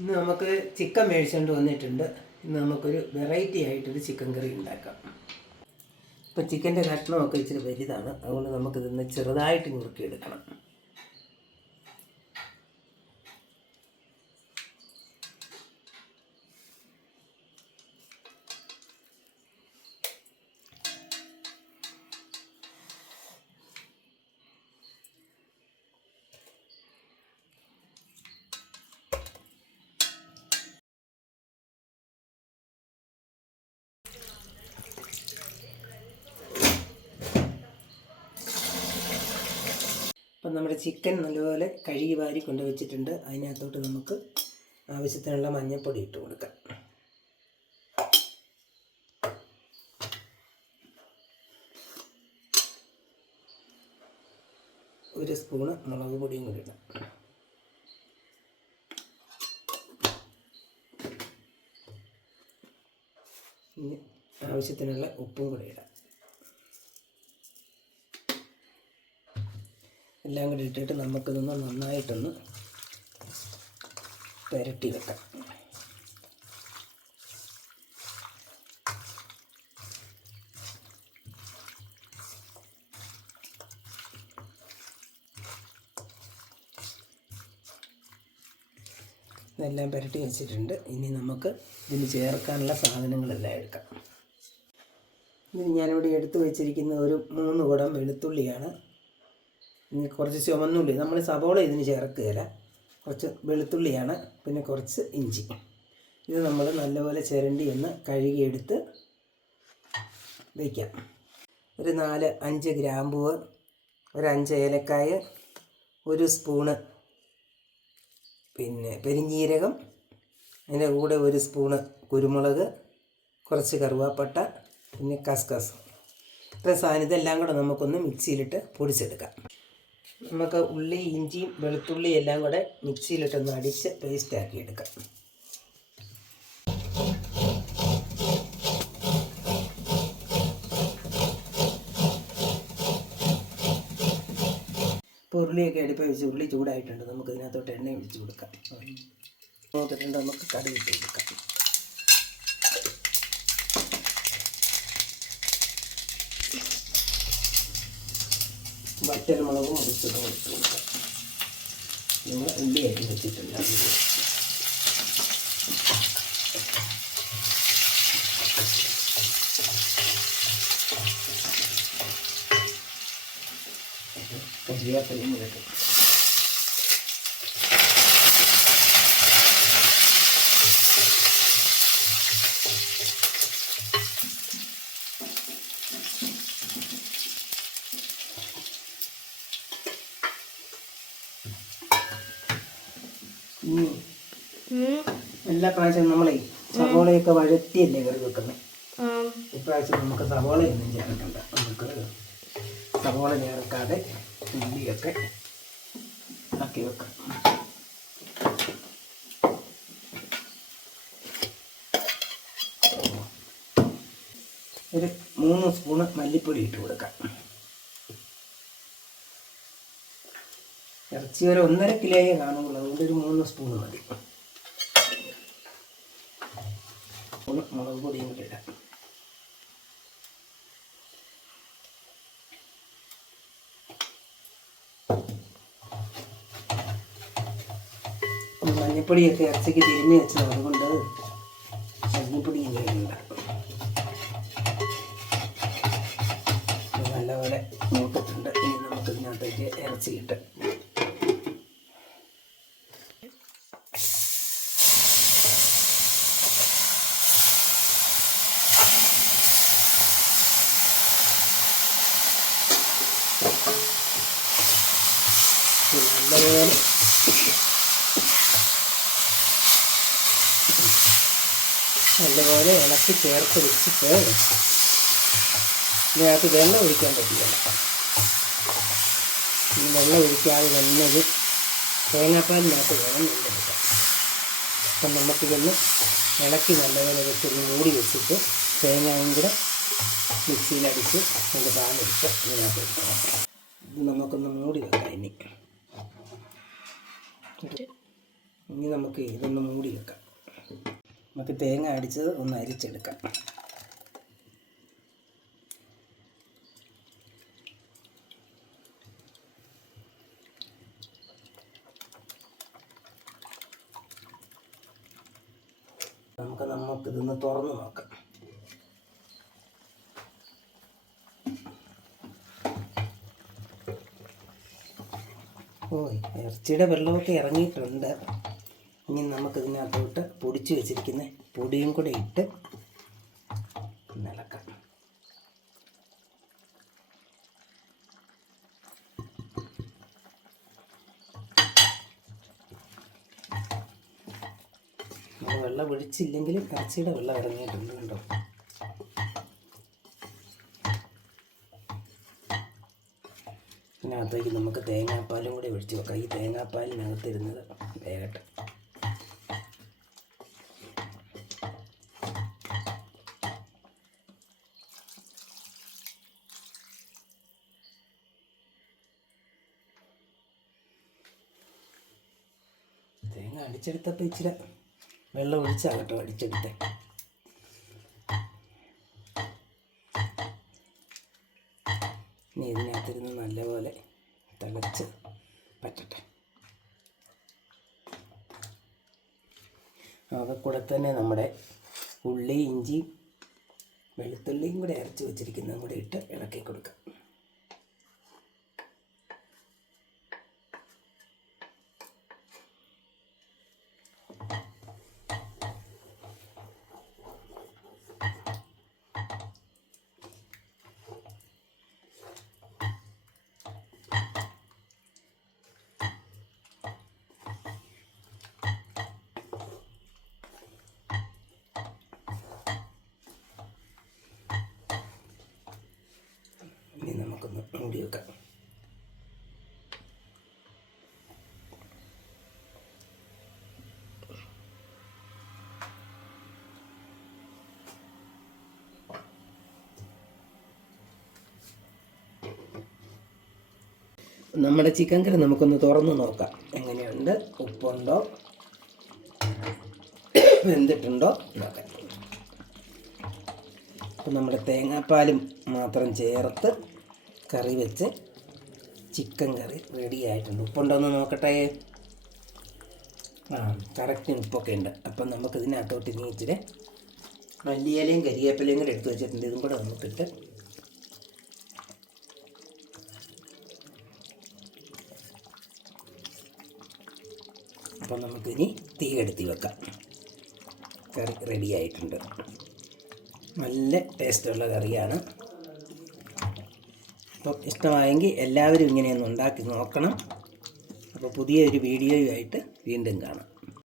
ഇന്ന് നമുക്ക് ചിക്കൻ മേടിച്ചുകൊണ്ട് വന്നിട്ടുണ്ട്. ഇന്ന് നമുക്കൊരു വെറൈറ്റി ആയിട്ടൊരു ചിക്കൻ കറി ഉണ്ടാക്കാം. ഇപ്പോൾ ചിക്കൻ്റെ കഷ്ണമൊക്കെ ഇച്ചിരി വലുതാണ്, അതുകൊണ്ട് നമുക്കിതൊന്ന് ചെറുതായിട്ട് നുറുക്കിയെടുക്കണം. അപ്പം നമ്മുടെ ചിക്കൻ നല്ലപോലെ കഴുകി വാരി കൊണ്ട് വെച്ചിട്ടുണ്ട്. അതിനകത്തോട്ട് നമുക്ക് ആവശ്യത്തിനുള്ള മഞ്ഞൾപ്പൊടി ഇട്ട് കൊടുക്കാം. ഒരു സ്പൂണ് മുളക് പൊടിയും കൂടി ഇടാം. ഇനി ആവശ്യത്തിനുള്ള ഉപ്പും കൂടി ഇടാം. എല്ലാം കൂടി ഇട്ടിട്ട് നമുക്കിതൊന്ന് നന്നായിട്ടൊന്ന് പുരട്ടി വെക്കാം. ഇതെല്ലാം പുരട്ടി വെച്ചിട്ടുണ്ട്. ഇനി നമുക്ക് ഇതിന് ചേർക്കാനുള്ള സാധനങ്ങളെല്ലാം എടുക്കാം. ഇത് ഞാനിവിടെ എടുത്തു വെച്ചിരിക്കുന്ന ഒരു 3 കുടം വെളുത്തുള്ളിയാണ്. ഇനി കുറച്ച് ചുവന്നുള്ളി, നമ്മൾ സവോള ഇതിന് ചേർക്കുകയില്ല. കുറച്ച് വെളുത്തുള്ളിയാണ്, പിന്നെ കുറച്ച് ഇഞ്ചി. ഇത് നമ്മൾ നല്ലപോലെ ചിരണ്ടി ഒന്ന് കഴുകിയെടുത്ത് വയ്ക്കാം. ഒരു 4-5 ഗ്രാമ്പൂവ്, ഒരു 5 ഏലക്കായ, ഒരു സ്പൂണ് പിന്നെ പെരിഞ്ജീരകം, അതിൻ്റെ കൂടെ ഒരു സ്പൂണ് കുരുമുളക്, കുറച്ച് കറുവാപ്പട്ട, പിന്നെ കസ്കസ്. ഇത്ര സാധനം ഇതെല്ലാം കൂടെ നമുക്കൊന്ന് മിക്സിയിലിട്ട് പൊടിച്ചെടുക്കാം. നമുക്ക് ഉള്ളി, ഇഞ്ചിയും വെളുത്തുള്ളി എല്ലാം കൂടെ മിക്സിയിലിട്ടൊന്ന് അടിച്ച് പേസ്റ്റാക്കി എടുക്കാം. ഇപ്പോൾ ഉള്ളിയൊക്കെ അടുപ്പ് വെച്ച് ഉള്ളി ചൂടായിട്ടുണ്ട്. നമുക്ക് ഇതിനകത്തോട്ട് എണ്ണ ഒഴിച്ച് കൊടുക്കാം. നോക്കിയിട്ടുണ്ട്, നമുക്ക് കടുക് ഇട്ട് കൊടുക്കാം. വറ്റൽമുളകും മുറിച്ചതും ഇട്ട് കൊടുക്കാം. നമ്മൾ ഉള്ളി അരി വെച്ചിട്ടുണ്ട്. കരിവേപ്പിലയും ഇടും. എല്ലാ പ്രാവശ്യം നമ്മളെ സവോളയൊക്കെ വഴറ്റിയല്ലേ കറി വെക്കുന്നത്. ഇപ്രാവശ്യം നമുക്ക് സവോളയൊന്നും ചേർക്കണ്ട. നമുക്ക് സവോള ചേർക്കാതെ ഉള്ളിയൊക്കെ ആക്കി വെക്കാം. ഒരു 3 സ്പൂണ് മല്ലിപ്പൊടി ഇട്ട് കൊടുക്കാം. ഇറച്ചി ഒരു 1.5 കിലോയെ കാണുള്ളൂ, അതുകൊണ്ട് ഒരു 3 സ്പൂണ് മതി. മുളക് പൊടിയും കൂടി ഇടാം. മഞ്ഞപ്പൊടിയൊക്കെ ഇറച്ചിക്ക് തിരിഞ്ഞ് വെച്ചത്, അതുകൊണ്ട് മഞ്ഞപ്പൊടി ഇല്ല. നല്ലപോലെ മൂത്തിട്ടുണ്ട്. ഇനി നമുക്ക് ഇതിനകത്തേക്ക് ഇറച്ചി ഇട്ട് നല്ലപോലെ ഇളക്കി ചേർത്ത് വെച്ചിട്ട് ഇതിനകത്ത് വെള്ളം ഒഴിക്കാൻ പറ്റില്ല. ഈ വെള്ളം ഒഴിക്കാതെ തന്നെ ഇത് തേങ്ങാപ്പാലിനകത്ത് വേണം എടുക്കാം. അപ്പം നമുക്കിതൊന്ന് ഇളക്കി നല്ലപോലെ വെച്ചൊന്ന് മൂടി വെച്ചിട്ട് തേങ്ങയും കൂടെ മിക്സിയിലടിച്ച് അതിൻ്റെ പാലെടുത്ത് ഇതിനകത്ത് എടുക്കണം. ഇത് നമുക്കൊന്ന് മൂടി വെക്കാം. ഇനി ഇനി നമുക്ക് ഇതൊന്ന് മൂടി വെക്കാം. നമുക്ക് തേങ്ങ അടിച്ചത് ഒന്ന് അരിച്ചെടുക്കാം. നമുക്കിതൊന്ന് തുറന്ന് നോക്കാം. ഇറച്ചിയുടെ വെള്ളമൊക്കെ ഇറങ്ങിയിട്ടുണ്ട്. ഇനി നമുക്കിതിനകത്തോട്ട് പൊടിച്ച് വെച്ചിരിക്കുന്ന പൊടിയും കൂടെ ഇട്ട് ഇളക്കാം. വെള്ളം ഒഴിച്ചില്ലെങ്കിലും ഇറച്ചിയുടെ വെള്ളം ഇറങ്ങിയിട്ടുണ്ട് കേട്ടോ. ഇതിനകത്തേക്ക് നമുക്ക് തേങ്ങാപ്പാലും കൂടി ഒഴിച്ച് വെക്കാം. ഈ തേങ്ങാപ്പാലിനകത്തിരുന്നത് വേകട്ടെ. തേങ്ങ അടിച്ചെടുത്തപ്പോൾ ഇച്ചിരി വെള്ളം ഒഴിച്ചാകട്ടോ അടിച്ചെടുത്തേ. ഇനി ഇതിനകത്തിരുന്ന് നല്ലപോലെ തിളച്ച് പറ്റട്ടെ. അതൊക്കെ കൂടെ തന്നെ നമ്മുടെ ഉള്ളി, ഇഞ്ചി, വെളുത്തുള്ളിയും കൂടെ അരച്ച് വെച്ചിരിക്കുന്നതും കൂടെ ഇട്ട് ഇളക്കി കൊടുക്കാം. ഇനി നമുക്കൊന്ന് മൂടി വെക്കാം. നമ്മുടെ ചിക്കൻ കറി നമുക്കൊന്ന് തുറന്ന് നോക്കാം. എങ്ങനെയുണ്ട്, ഉപ്പുണ്ടോ, വെന്തിട്ടുണ്ടോ നോക്കാം. അപ്പം നമ്മുടെ തേങ്ങാപ്പാലും മാത്രം ചേർത്ത് കറി വെച്ച് ചിക്കൻ കറി റെഡി ആയിട്ടുണ്ട്. ഉപ്പുണ്ടോ എന്ന് നോക്കട്ടെ. കറക്റ്റ് ഉപ്പൊക്കെ ഉണ്ട്. അപ്പം നമുക്കിതിനകത്തോട്ട് ഇനി ഇച്ചിരി മല്ലിയിലയും കരിവേപ്പിലയും കൂടെ എടുത്ത് വെച്ചിട്ടുണ്ട്. ഇതും കൂടെ നമുക്കിട്ട് അപ്പം നമുക്കിനി തീ കെടുത്തി വെക്കാം. കറി റെഡി ആയിട്ടുണ്ട്. നല്ല ടേസ്റ്റുള്ള കറിയാണ്. അപ്പോൾ ഇഷ്ടമായെങ്കിൽ എല്ലാവരും ഇങ്ങനെയൊന്ന് ഉണ്ടാക്കി നോക്കണം. അപ്പോൾ പുതിയൊരു വീഡിയോയുമായിട്ട് വീണ്ടും കാണാം.